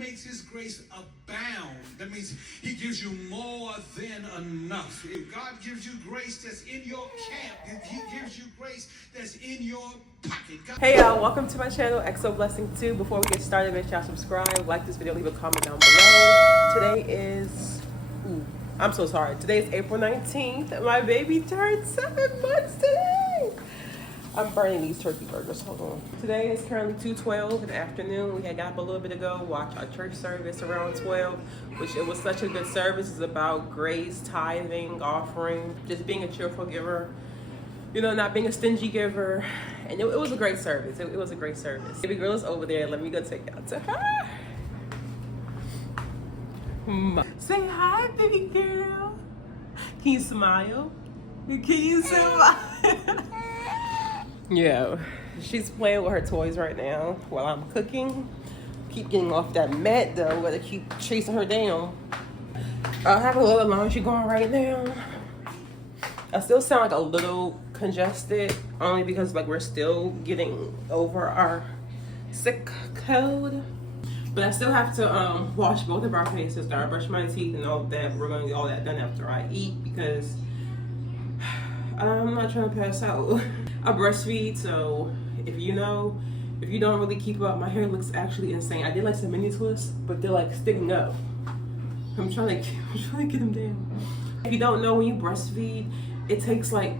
makes his grace abound. That means he gives you more than enough. If God gives you grace that's in your camp, if he gives you grace that's in your pocket. Hey y'all, welcome to my channel, XO Blessing 2. Before we get started, make sure y'all subscribe, like this video, leave a comment down below. Today is, I'm so sorry. Today is April 19th. My baby turned 7 months today. I'm burning these turkey burgers, hold on. Today is currently 2:12 in the afternoon. We had got up a little bit ago, watched our church service around 12, which it was such a good service. It's about grace, tithing, offering, just being a cheerful giver, you know, not being a stingy giver. And it was a great service. It was a great service. Baby girl is over there. Let me go take y'all to her. Say hi, baby girl. Can you smile? Can you smile? Yeah, she's playing with her toys right now while I'm cooking. Keep getting off that mat though, gotta keep chasing her down. I have a little laundry going right now. I still sound like a little congested, only because like we're still getting over our sick cold. But I still have to wash both of our faces, start brush my teeth and all that. We're gonna get all that done after I eat because I'm not trying to pass out. I breastfeed, so if you don't really keep up, my hair looks actually insane. I did like some mini twists, but they're like sticking up. I'm trying to get them down. If you don't know, when you breastfeed, it takes like,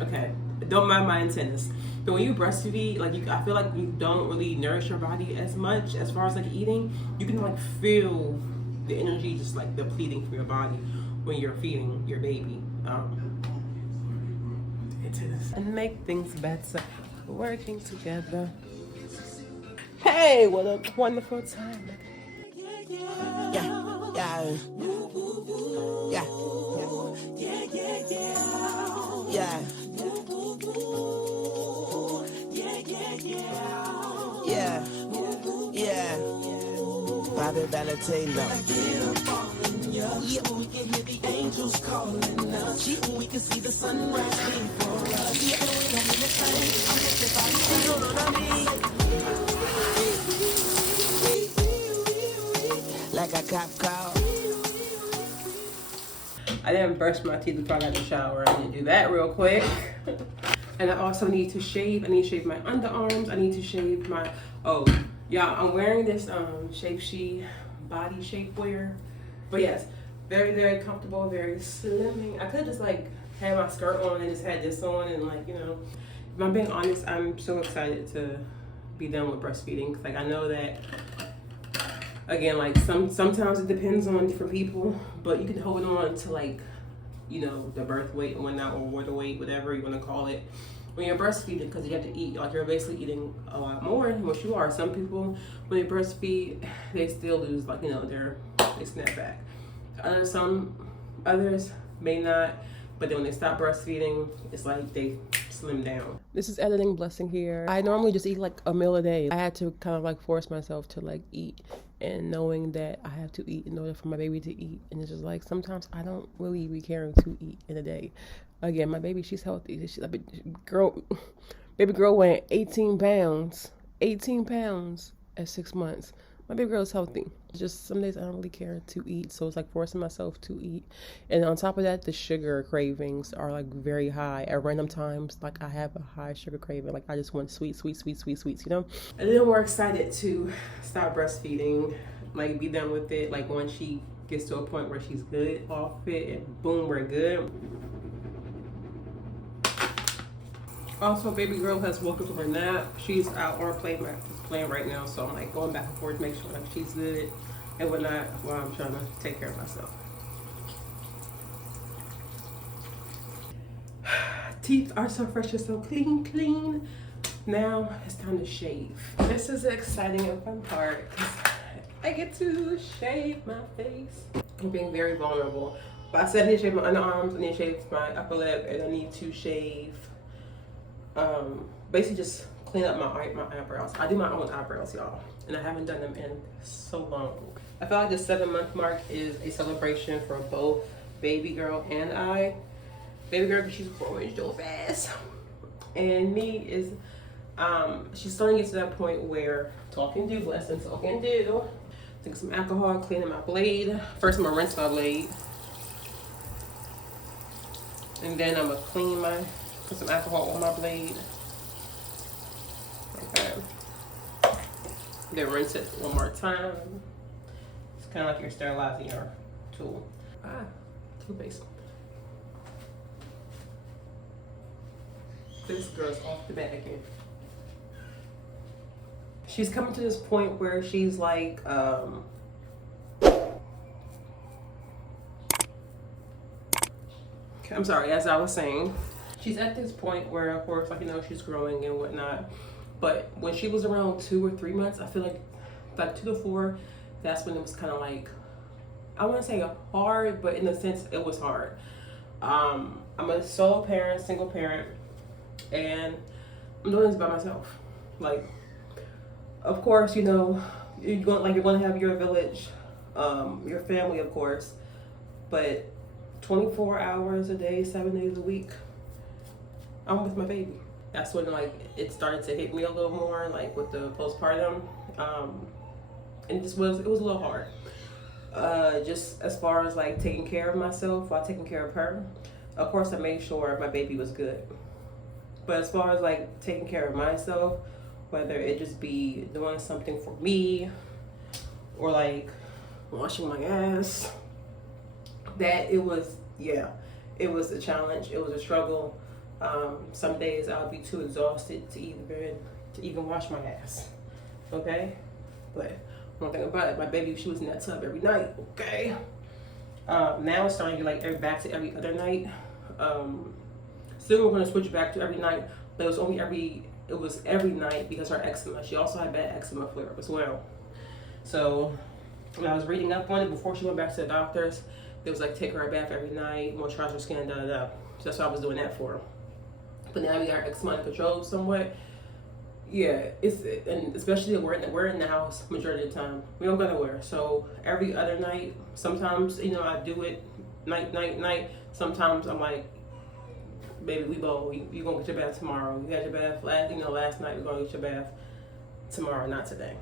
okay, don't mind my antennas, but when you breastfeed, like I feel like you don't really nourish your body as much as far as like eating. You can like feel the energy just like depleting from your body when you're feeding your baby. And make things better, working together. Hey, what a wonderful time. Bobby Valentino. Yeah, we can hear the angels calling us. Yeah, we can see the sunrise before us. Yeah, we don't mean the same. I'm just about to know what I mean. Like a cop car. I didn't brush my teeth before I got in the shower. I need to do that real quick. And I also need to shave. I need to shave my underarms. I need to shave my, y'all, I'm wearing this Shape She body shapewear. But yes, very, very comfortable, very slimming. I could just like have my skirt on and just had this on and like, you know, if I'm being honest, I'm so excited to be done with breastfeeding. Cause like I know that, again, like sometimes it depends on different people, but you can hold on to like, you know, the birth weight and whatnot, or water weight, whatever you want to call it, when you're breastfeeding, because you have to eat, like you're basically eating a lot more than what you are. Some people, when they breastfeed, they still lose, like, you know, they snap back. Others may not, but then when they stop breastfeeding, it's like they slim down. This is Editing Blessing here. I normally just eat like a meal a day. I had to kind of like force myself to like eat, and knowing that I have to eat in order for my baby to eat. And it's just like sometimes I don't really be caring to eat in a day. Again, my baby, she's healthy. She's a baby girl weighing 18 pounds at 6 months. My baby girl is healthy. Just some days I don't really care to eat, so it's like forcing myself to eat. And on top of that, the sugar cravings are like very high at random times. Like I have a high sugar craving. Like I just want sweets, you know? And then we're excited to stop breastfeeding, like be done with it. Like when she gets to a point where she's good off it, and boom, we're good. Also, baby girl has woke up from her nap. She's out on her playing right now, so I'm like going back and forth to make sure like she's good and whatnot while I'm trying to take care of myself. Teeth are so fresh and so clean. Now it's time to shave. This is the exciting and fun part. I get to shave my face. I'm being very vulnerable. But I said I need to shave my underarms, I need to shave my upper lip, and I need to shave basically just clean up my eyebrows. I do my own eyebrows, y'all, and I haven't done them in so long. I feel like the 7-month mark is a celebration for both baby girl and I. Baby girl, because she's growing so fast, and me is she's starting to get to that point where talking do, blessing, talking do. Take some alcohol, cleaning my blade. First, I'm gonna rinse my blade. And then I'm gonna put some alcohol on my blade. Okay. Then rinse it one more time. It's kind of like you're sterilizing your tool. Toothpaste. This girl's off the bed again. She's coming to this point where she's like, I'm sorry, as I was saying, she's at this point where, of course, like, you know, she's growing and whatnot. But when she was around 2 or 3 months, I feel like 2 to 4, that's when it was kind of like, I wouldn't say hard, but in a sense, it was hard. I'm a solo parent, single parent, and I'm doing this by myself. Like, of course, you know, you're going to have your village, your family, of course, but 24 hours a day, 7 days a week, I'm with my baby. That's when, like, it started to hit me a little more, like, with the postpartum, and it was a little hard. Just as far as, like, taking care of myself while taking care of her. Of course, I made sure my baby was good. But as far as, like, taking care of myself, whether it just be doing something for me or, like, washing my ass, it was a challenge. It was a struggle. Some days I'll be too exhausted to even wash my ass. Okay? But one thing about it, my baby, she was in that tub every night. Okay? Now it's starting to get, like, back to every other night. Still, we're going to switch back to every night, but it was every night because her eczema. She also had bad eczema flare up as well. So when I was reading up on it before she went back to the doctors, it was like take her a bath every night, moisturize her skin, da da da. So that's what I was doing that for. But now we got our eczema under control somewhat. Yeah, and especially we're in the house majority of the time. We don't go nowhere. So every other night, sometimes, you know, I do it night. Sometimes I'm like, baby, we both, you gonna get your bath tomorrow. You had your bath last night, we're gonna get your bath tomorrow, not today.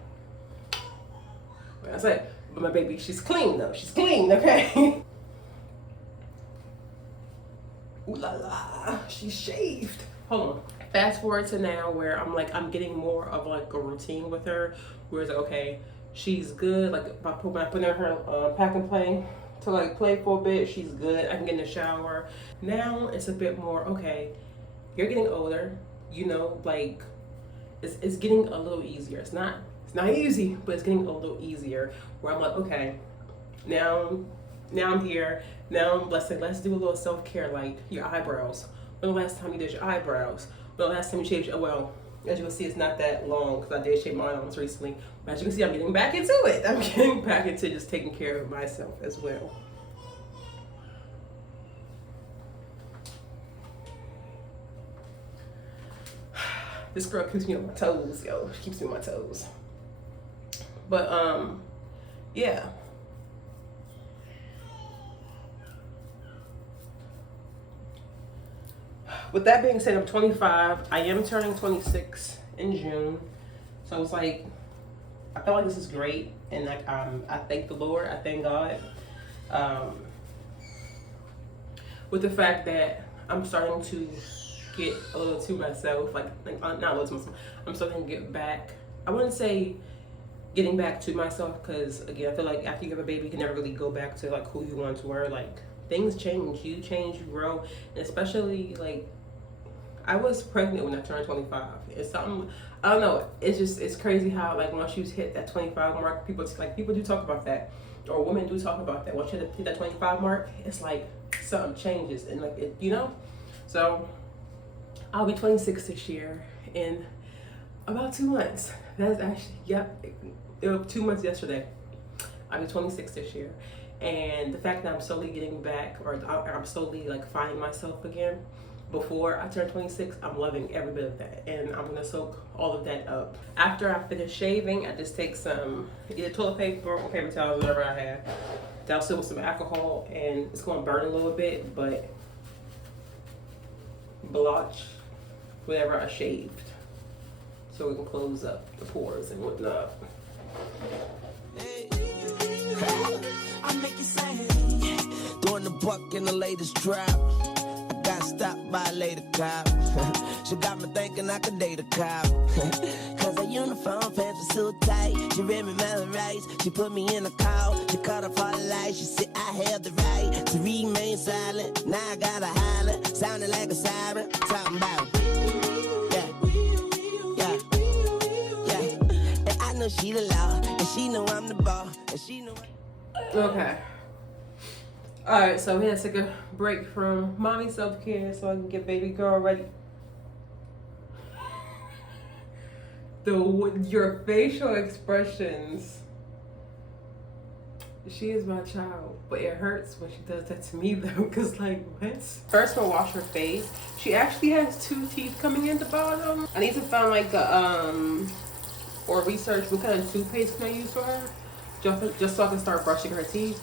Like I said, but my baby, she's clean though. She's clean, okay? Ooh la la, she's shaved. Hold on. Fast forward to now where I'm getting more of like a routine with her. Where it's like, okay, she's good. Like when I put in her pack and play to like play for a bit, she's good. I can get in the shower. Now it's a bit more, okay, you're getting older, you know, like it's getting a little easier. It's not easy, but it's getting a little easier where I'm like, okay, now I'm here. Now let's do a little self-care, like your eyebrows. When the last time you did your eyebrows? When the last time you shaved your, well, as you can see, it's not that long because I did shave mine almost recently. But as you can see, I'm getting back into it. I'm getting back into just taking care of myself as well. This girl keeps me on my toes, yo. She keeps me on my toes. But, yeah. With that being said, I'm 25. I am turning 26 in June. So it's like, I feel like this is great. And like, I thank the Lord. I thank God. With the fact that I'm starting to get a little to myself, like not a little to myself. I'm starting to get back. I wouldn't say getting back to myself because again, I feel like after you have a baby, you can never really go back to like who you once were. Like things change, you grow, and especially like I was pregnant when I turned 25. It's something, I don't know. It's crazy how like once you hit that 25 mark, people do talk about that, or women do talk about that. Once you hit that 25 mark, it's like something changes and like it, you know. So I'll be 26 this year in about 2 months. That's actually, yep, it was 2 months yesterday. I'll be 26 this year. And the fact that I'm slowly getting back, or I'm slowly like finding myself again before I turn 26, I'm loving every bit of that. And I'm gonna soak all of that up. After I finish shaving, I just take some either toilet paper or paper towels, whatever I have, douse it with some alcohol, and it's gonna burn a little bit, but blotch whatever I shaved so we can close up the pores and whatnot. Hey. fuck in the latest drop. I got stopped by a lady cop. She got me thinking I could date a cop. Cause her uniform pants were so tight. She read me my rights. She put me in a call. She cut off all the lights. She said I have the right to remain silent. Now I gotta holler, sounding like a siren. Talking about, yeah, yeah, yeah. And I know she the law, and she know I'm the ball, and she know. Okay. Alright, so we had to take a break from mommy self-care so I can get baby girl ready. Your facial expressions. She is my child, but it hurts when she does that to me though, because like, what? First we'll wash her face. She actually has 2 teeth coming in the bottom. I need to find like a, or research what kind of toothpaste can I use for her, just so I can start brushing her teeth.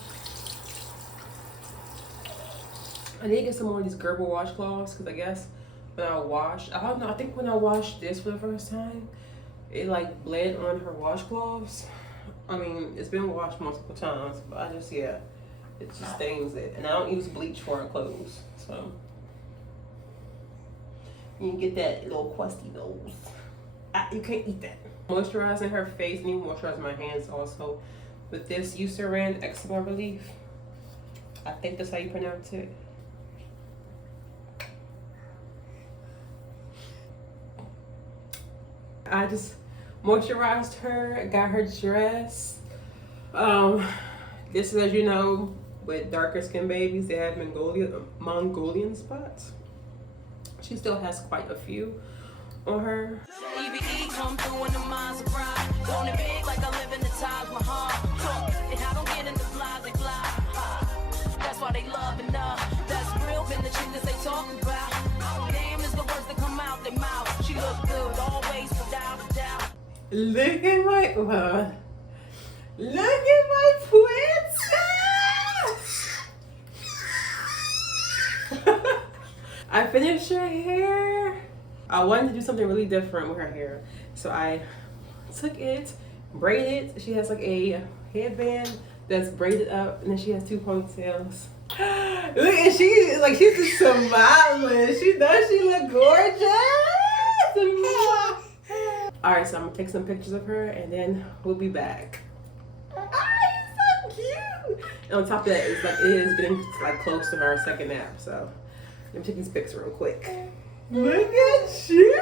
I need to get some more of these Gerber washcloths because I guess when I wash, I don't know, I think when I washed this for the first time, it like bled on her washcloths. I mean, it's been washed multiple times, but I just, yeah, it just stains it. And I don't use bleach for her clothes, so. You can get that little crusty nose. You can't eat that. Moisturizing her face, and even moisturizing my hands also with this Eucerin Eczema Relief. I think that's how you pronounce it. I just moisturized her, got her dressed. This is, as you know, with darker skin babies, they have Mongolian spots. She still has quite a few on her. That's why they love enough. That's real, been the shit that they talking about. Damn is the words that come out their mouth. She look good always, without a doubt. Look at my, look at my princess. I finished her hair. I wanted to do something really different with her hair, so I took it, braided it. She has like a headband that's braided up, and then she has 2 ponytails. Look, and she's just smiling. She does. She look gorgeous. All right, so I'm gonna take some pictures of her, and then we'll be back. Ah, you're so cute. And on top of that, it is getting like close to her second nap. So let me take these pics real quick. Look at you.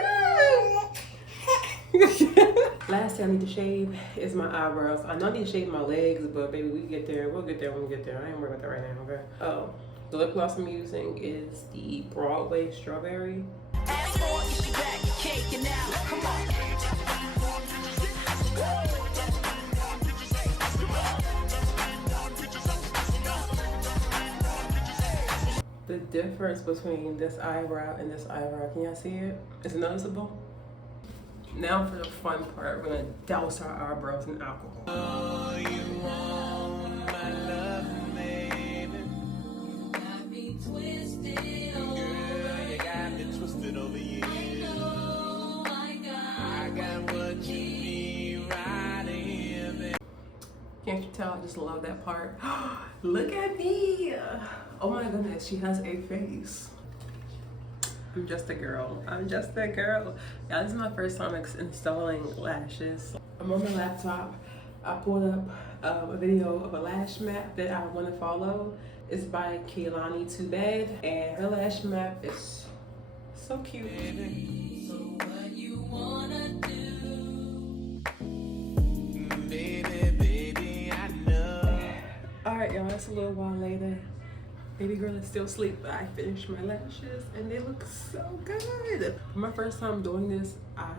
Last thing I need to shave is my eyebrows. I know I need to shave my legs, but baby, we get there. We'll get there when we get there. I ain't worried about that right now, okay? Oh, the lip gloss I'm using is the Broadway Strawberry. The difference between this eyebrow and this eyebrow, can y'all see it? Is it noticeable? Now for the fun part, we're gonna douse our eyebrows in alcohol. Oh, you want my love, baby. Got me twisted over. Girl, you got me twisted over you. I got what you need right here, baby. Can't you tell I just love that part? Look at me! Oh my goodness, she has a face. I'm just a girl. I'm just a girl. Yeah, this is my first time installing lashes. I'm on my laptop. I pulled up a video of a lash map that I want to follow. It's by Keyyou Too Bad, and her lash map is so cute. So what you wanna do? Baby, I know. All right, y'all. It's a little while later. Baby girl is still asleep, but I finished my lashes and they look so good. For my first time doing this, I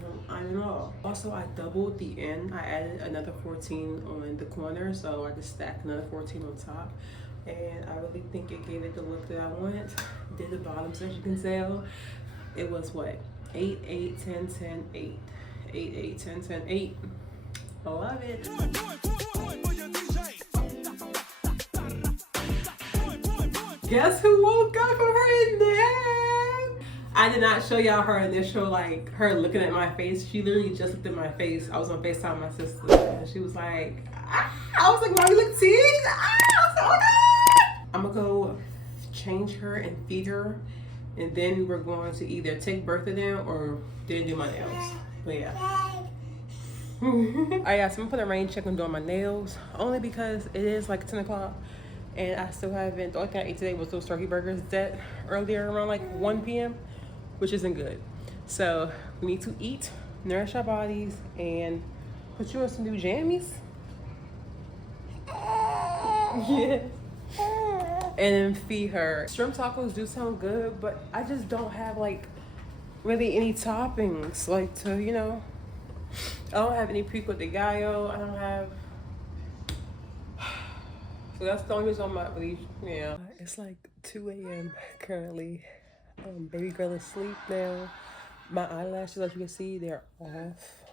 don't iron it all. Also, I doubled the end. I added another 14 on the corner, so I just stacked another 14 on top. And I really think it gave it the look that I want. Did the bottoms, as you can tell. It was what? 8, 8, 10, 10, 8. 8, 8, 10, 10, 8. I love it. Guess who woke up from her nap? I did not show y'all her initial, like, her looking at my face. She literally just looked at my face. I was on FaceTime with my sister, and she was like, ah. I was like, Mom, you look teased? Ah. I was like, oh I'm gonna go change her and feed her, and then we're going to either take Bertha down or then do my nails. But yeah. Alright guys, so I'm gonna put a rain check on doing my nails only because it is like 10 o'clock and I still haven't. The only thing I ate today was those turkey burgers that earlier around like 1 p.m. which isn't good. So we need to eat, nourish our bodies, and put you on some new jammies. Yeah. And then feed her. Shrimp tacos do sound good, but I just don't have like really any toppings like to, you know. I don't have any pico de gallo. I don't have. So that's the only reason I'm not really, yeah. It's like 2 a.m. currently. Baby girl is asleep now. My eyelashes, as you can see, they're off.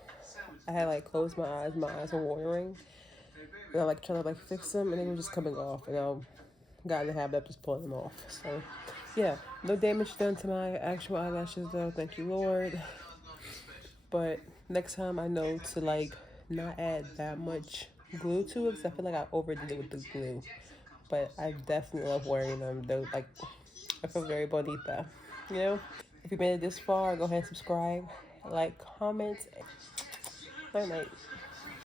I had like closed my eyes were watering. And I like trying to like fix them, and they were just coming off. And I got in the habit of just pulling them off. So yeah, no damage done to my actual eyelashes though. Thank you, Lord. But next time I know to like not add that much glue to it because I feel like I overdid it with the glue. But I definitely love wearing them. They're like, I feel very bonita, you know? If you made it this far, go ahead and subscribe, like, comment. Night night.